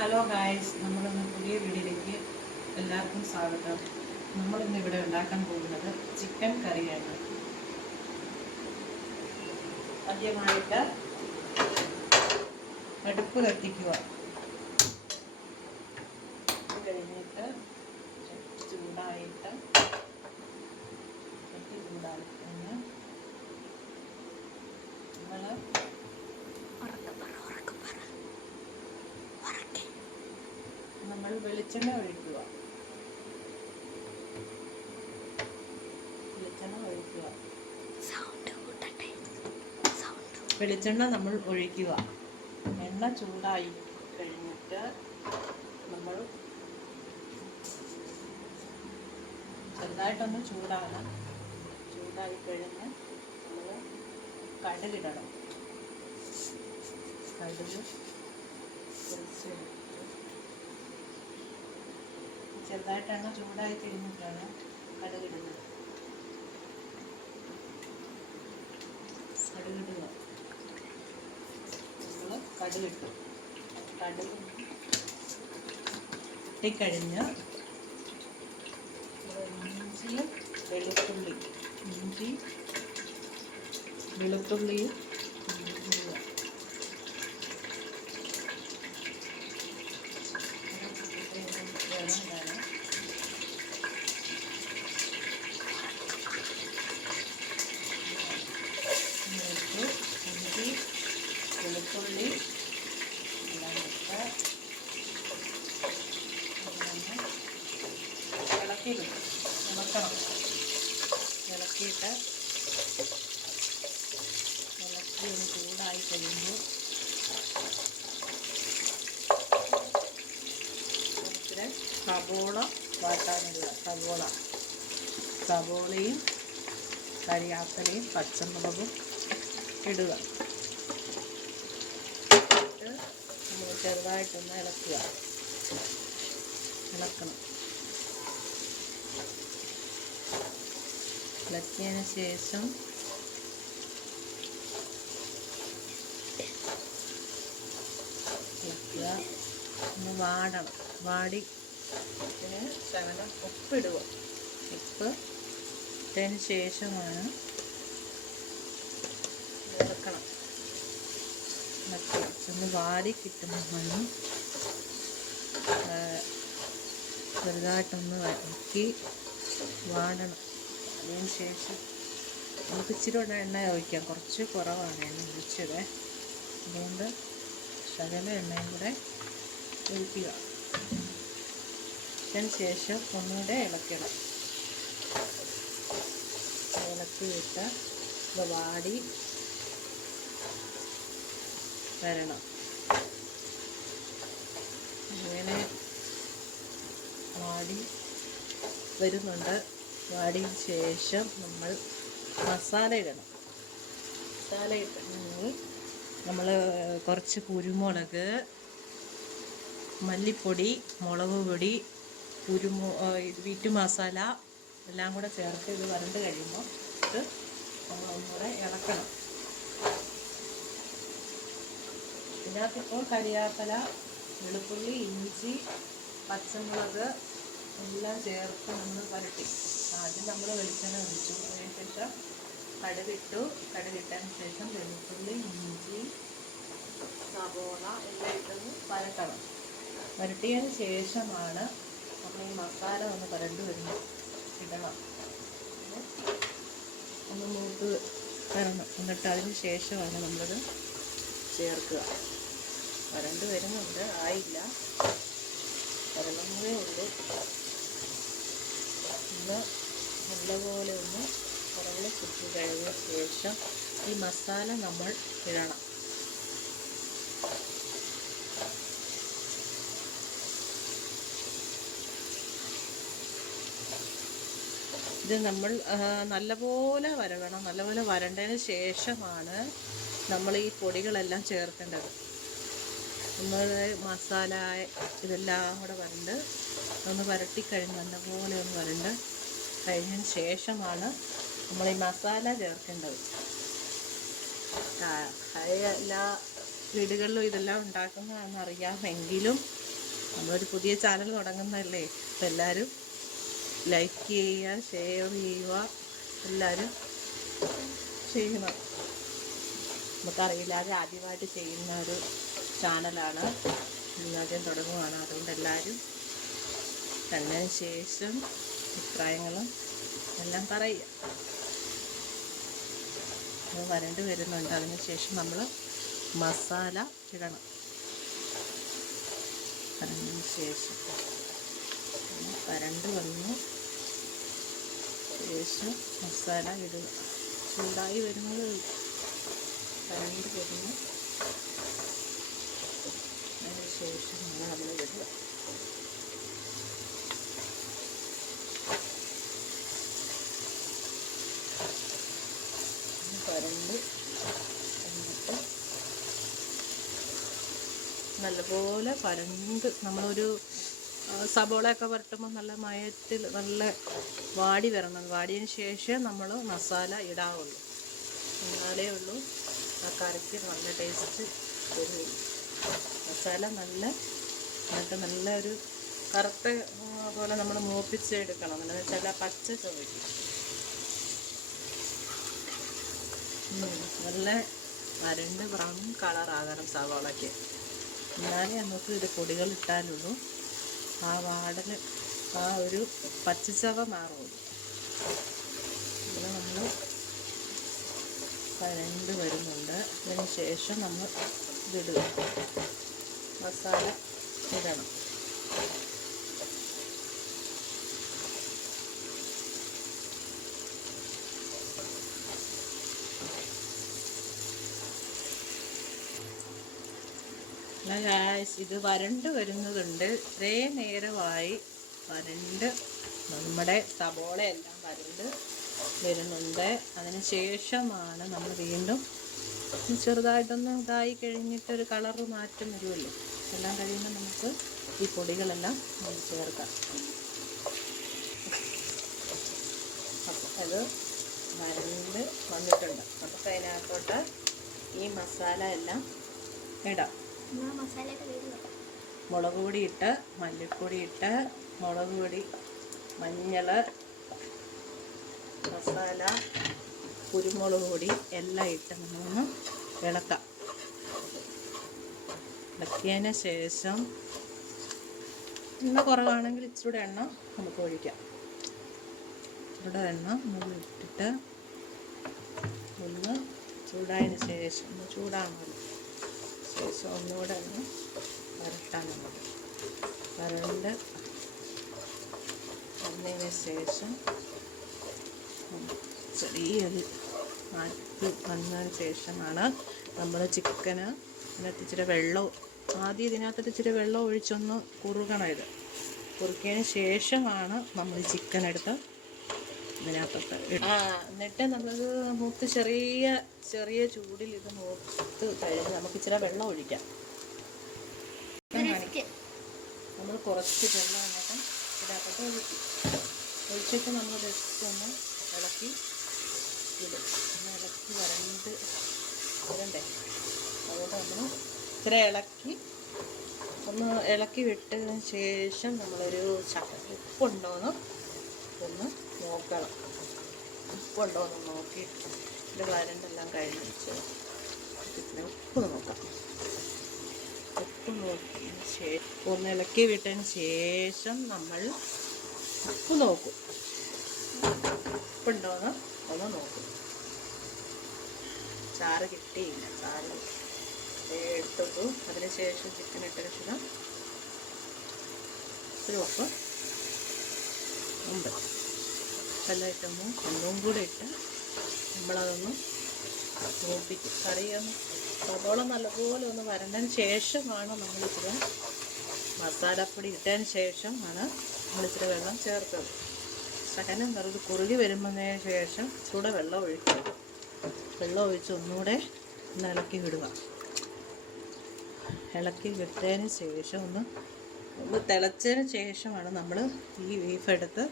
Hello guys, നമ്മളിന്ന് പുതിയ വീഡിയോയിലേക്ക് എല്ലാവർക്കും സ്വാഗതം. നമ്മളിന്ന് ഇവിടെ ഉണ്ടാക്കാൻ പോകുന്നത് ചിക്കൻ കറിയാണ്. ആദ്യമായിട്ട് അടുപ്പ് കത്തിക്കുക. കഴിഞ്ഞിട്ട് ചൂടായിട്ട് നമ്മൾ വെളിച്ചെണ്ണ ഒഴിക്കുക. വെളിച്ചെണ്ണ നമ്മൾ ഒഴിക്കുക. എണ്ണ ചൂടായി കഴിഞ്ഞിട്ട് നമ്മൾ ചെറുതായിട്ടൊന്ന് ചൂടായി കഴിഞ്ഞ് നമ്മൾ കടുകിടണം. കടുക് ചെറുതായിട്ട് എണ്ണ ചൂടായി കഴിഞ്ഞിട്ടാണ് കടുകിടുന്നത്. നമ്മൾ കടുകിട്ടു. കടുക് ഇട്ടിക്കഴിഞ്ഞ് ഇഞ്ചിയും വെളുത്തുള്ളിയും വെളുത്തുള്ളി എല്ലാം ഇട്ട് ഇളക്കണം. ഇളക്കിയിട്ട് ഒന്ന് ചൂടായി കഴിയുമ്പോൾ ഇച്ചിരി സവോള വാട്ടാനിടുക. സവോളയും കരിയാപ്പലയും പച്ചമുളകും ഇടുക. നമ്മൾ ചെറുതായിട്ടൊന്ന് ഇളക്കണം. ഇളക്കിയതിന് ശേഷം ഒന്ന് വാടണം. വാടി ശകലം ഉപ്പിടുക. ഉപ്പ് ഇട്ടതിന് ശേഷമാണ് ഇളക്കണം. ഒന്ന് വാടി കിട്ടുമ്പോൾ ചെറുതായിട്ടൊന്ന് ഇളക്കി വാടണം. അതിന് ശേഷം നമുക്ക് ഇച്ചിരി എണ്ണ ഒഴിക്കാം. കുറച്ച് കുറവാണ് എണ്ണ ഒഴിച്ചത്, അതുകൊണ്ട് ശകല എണ്ണയും കൂടെ ഒഴിക്കുക. അതിന് ശേഷം ഒന്നുകൂടെ ഇളക്കിയിട്ട് വാടി വരണം. അങ്ങനെ വാടി വരുന്നുണ്ട്. വാടിയതിന് ശേഷം നമ്മൾ മസാല ഇടണം. മസാല ഇട്ടണമെങ്കിൽ നമ്മൾ കുറച്ച് കുരുമുളക്, മല്ലിപ്പൊടി, മുളക് പൊടി, വീറ്റ് മസാല എല്ലാം കൂടെ ചേർത്ത് ഇത് വരണ്ട് കഴിയുമ്പോൾ ഇത് നമ്മൾ ഒന്നുകൂടെ ഇളക്കണം. ഇതിനകത്തിപ്പോൾ കരിയാപ്പല, വെളുത്തുള്ളി, ഇഞ്ചി, പച്ചമുളക് എല്ലാം ചേർത്ത് നമ്മൾ വരട്ടി. ആദ്യം നമ്മൾ വെളിച്ചെണ്ണ ഒഴിച്ചു. അതിന് ശേഷം കടുകിട്ടതിന് ശേഷം വെളുത്തുള്ളി, ഇഞ്ചി, സവോള എല്ലാം ഇട്ടൊന്ന് വരട്ടിയതിന് ശേഷമാണ് നമ്മൾ ഈ മസാല ഒന്ന് വരണ്ട് വരുന്നത് ഇടണം. ഒന്ന് മൂത്ത് വരണം. എന്നിട്ട് അതിന് ശേഷമാണ് നമ്മളത് ചേർക്കുക. വരണ്ട് വരുന്നുണ്ട്, ആയില്ല, വരണമേ ഉള്ളൂ. ഒന്ന് നല്ലപോലെ ഒന്ന് പുറകിൽ ചുറ്റി കഴിഞ്ഞ ശേഷം ഈ മസാല നമ്മൾ ഇടണം. ഇത് നമ്മൾ നല്ലപോലെ വരവണം. നല്ലപോലെ വരണ്ടതിന് ശേഷമാണ് നമ്മൾ ഈ പൊടികളെല്ലാം ചേർക്കേണ്ടത്. നമ്മൾ മസാല ഇതെല്ലാം കൂടെ ഒന്ന് വരട്ടിക്കഴിഞ്ഞ് നല്ലപോലെ ഒന്ന് വരണ്ട് കഴിഞ്ഞതിന് ശേഷമാണ് നമ്മൾ ഈ മസാല ചേർക്കേണ്ടത്. വീടുകളിലും ഇതെല്ലാം ഉണ്ടാക്കുന്നതാണെന്ന് അറിയാമെങ്കിലും നമ്മളൊരു പുതിയ ചാനൽ തുടങ്ങുന്നതല്ലേ. അപ്പം എല്ലാവരും ലൈക്ക് ചെയ്യുക, ഷെയർ ചെയ്യുക, എല്ലാവരും ചെയ്യണം. നമുക്കറിയില്ലാതെ ആദ്യമായിട്ട് ചെയ്യുന്ന ഒരു ചാനലാണ്, ആദ്യം തുടങ്ങുകയാണ്. അതുകൊണ്ട് എല്ലാവരും കണ്ടതിന് ശേഷം അഭിപ്രായങ്ങളും എല്ലാം പറയുക. അത് വരണ്ട് വരുന്നുണ്ട്. അതിന് ശേഷം നമ്മൾ മസാല ഇടണം. അതിന് ശേഷം വരണ്ട് വന്നു ശേഷം മസാല ഇടുക. ചൂടായി വരുന്നത് വരണ്ട് വരുന്നു. അതിന് ശേഷം നമ്മൾ ഇടുക. വരണ്ട് എന്നിട്ട് നല്ലപോലെ വരണ്ട് നമ്മളൊരു സബോളയൊക്കെ വരട്ടുമ്പോൾ നല്ല മയത്തിൽ നല്ല വാടി വരണം. വാടിയതിന് ശേഷം നമ്മൾ മസാല ഇടാവുള്ളൂ. എന്നാലേ ഉള്ളൂ ആ കറിക്ക് നല്ല ടേസ്റ്റ് വരുള്ളൂ. മസാല എന്നിട്ട് നല്ല ഒരു കറുത്ത പോലെ നമ്മൾ മൂപ്പിച്ചെടുക്കണം. എന്ന് വെച്ചാൽ പച്ച ചുവയ്ക്കും. നല്ല വരണ്ട് ബ്രൗൺ കളറാകണം സവാളയ്ക്ക്. എന്നാലേ നമുക്ക് ഇത് പൊടികൾ ഇട്ടാലുള്ളൂ ആ വാടൽ, ആ ഒരു പച്ചച്ചവ മാറുള്ളൂ. ഇത് നമ്മൾ വരണ്ട് വരുന്നുണ്ട്. അതിന് ശേഷം നമ്മൾ ഇതിടുക. മസാല ഇടണം. ഇത് വരണ്ട് വരുന്നതുണ്ട്. ഇത്രേ നേരമായി വരണ്ട് നമ്മുടെ സബോളയെല്ലാം വരണ്ട് വരുന്നുണ്ട്. അതിന് ശേഷമാണ് നമ്മൾ വീണ്ടും ചെറുതായിട്ടൊന്ന് ഇതായി കഴിഞ്ഞിട്ടൊരു കളറ് മാറ്റം വരുമല്ലോ. എല്ലാം കഴിയുമ്പോൾ നമുക്ക് ഈ പൊടികളെല്ലാം ചേർക്കാം. അപ്പം അത് വരണ്ട് വന്നിട്ടുണ്ട്. നമുക്ക് അതിനകത്തോട്ട് ഈ മസാല എല്ലാം ഇടാം. മുളക് പൊടി ഇട്ട്, മല്ലിപ്പൊടി ഇട്ട്, മുളക് പൊടി, മഞ്ഞൾ, മസാല, കുരുമുളക് പൊടി എല്ലാം ഇട്ട് നമ്മളൊന്ന് ഇളക്കാം. ഇളക്കിയതിന് ശേഷം എണ്ണ കുറവാണെങ്കിൽ ഇച്ചിരി എണ്ണ നമുക്ക് ഒഴിക്കാം. ഇച്ചിരി എണ്ണ നമ്മൾ ഇട്ടിട്ട് ഒന്ന് ചൂടായതിന് ശേഷം ചൂടാണല്ലോ ശേഷം ഒന്നുകൂടെ ഒന്ന് വരട്ടാൻ നമുക്ക് വരണ്ട് വന്നതിന് ശേഷം ചെറിയൊരു മാറ്റി വന്നതിന് ശേഷമാണ് നമ്മൾ ചിക്കന് ഇതിനകത്ത് ഇച്ചിരി വെള്ളവും ആദ്യം ഇതിനകത്തിട്ട് ഇച്ചിരി വെള്ളം ഒഴിച്ചൊന്ന് കുറുകണം. ഇത് കുറുക്കിയതിന് ശേഷമാണ് നമ്മൾ ചിക്കൻ എടുത്ത് ഇതിനകത്തോട്ട് എന്നിട്ട് നമ്മളത് മൂത്ത് ചെറിയ ചൂടിൽ ഇത് മൂത്ത് കഴിഞ്ഞ് നമുക്ക് ഇച്ചിരി വെള്ളം ഒഴിക്കാം. നമ്മൾ കുറച്ച് വെള്ളം എന്നിട്ട് ഇതിനകത്തോട്ട് ഒഴിച്ചിട്ട് നമ്മൾ ജസ്റ്റ് ഒന്ന് ഇളക്കി ഇടും. ഒന്ന് ഇളക്കി വരണ്ടേ. അതുകൊണ്ട് നമ്മൾ ഇച്ചിരി ഒന്ന് ഇളക്കി വിട്ടതിന് ശേഷം നമ്മളൊരു ഉപ്പുണ്ടോയെന്ന് ഒന്ന് നോക്കണം. ഉപ്പുണ്ടോയെന്ന് നോക്കിയിട്ട് ഇത് വരണ്ടെല്ലാം കഴിഞ്ഞിട്ട് ഇത്തിരി ഉപ്പ് നോക്കാം. ഉപ്പ് നോക്കിയതിന് ശേഷം ഒന്ന് ഇളക്കി വിട്ടതിന് ശേഷം നമ്മൾ ഉപ്പ് നോക്കും. ഉപ്പുണ്ടോയെന്ന് ഒന്ന് നോക്കും. ചാറ് കിട്ടിയില്ല. ചാറ് എടുത്തു. അതിന് ശേഷം ചിക്കൻ ഇട്ടതിന് ശേഷം ഒരു ഉപ്പ് ഉണ്ട്. എല്ലാം ഇട്ടൊന്ന് ഒന്നും കൂടെ ഇട്ട് നമ്മളതൊന്ന് മൂപ്പിക്കും. കറിയൊന്ന് സബോള നല്ലപോലെ ഒന്ന് വരണ്ടതിന് ശേഷമാണ് നമ്മളിച്ചിരി മസാലപ്പൊടി ഇട്ടതിന് ശേഷമാണ് നമ്മളിച്ചിരി വെള്ളം ചേർത്തത്. ശകലം വെറുതെ കുറുകി വരുന്നതിന് ശേഷം ചൂടെ വെള്ളം ഒഴിക്കുക. വെള്ളം ഒഴിച്ച് ഒന്നുകൂടെ ഒന്ന് ഇളക്കി വിടുക. ഇളക്കി വിട്ടതിന് ശേഷം ഒന്ന് തിളച്ചതിന് ശേഷമാണ് നമ്മൾ ഈ ബീഫ് എടുത്ത്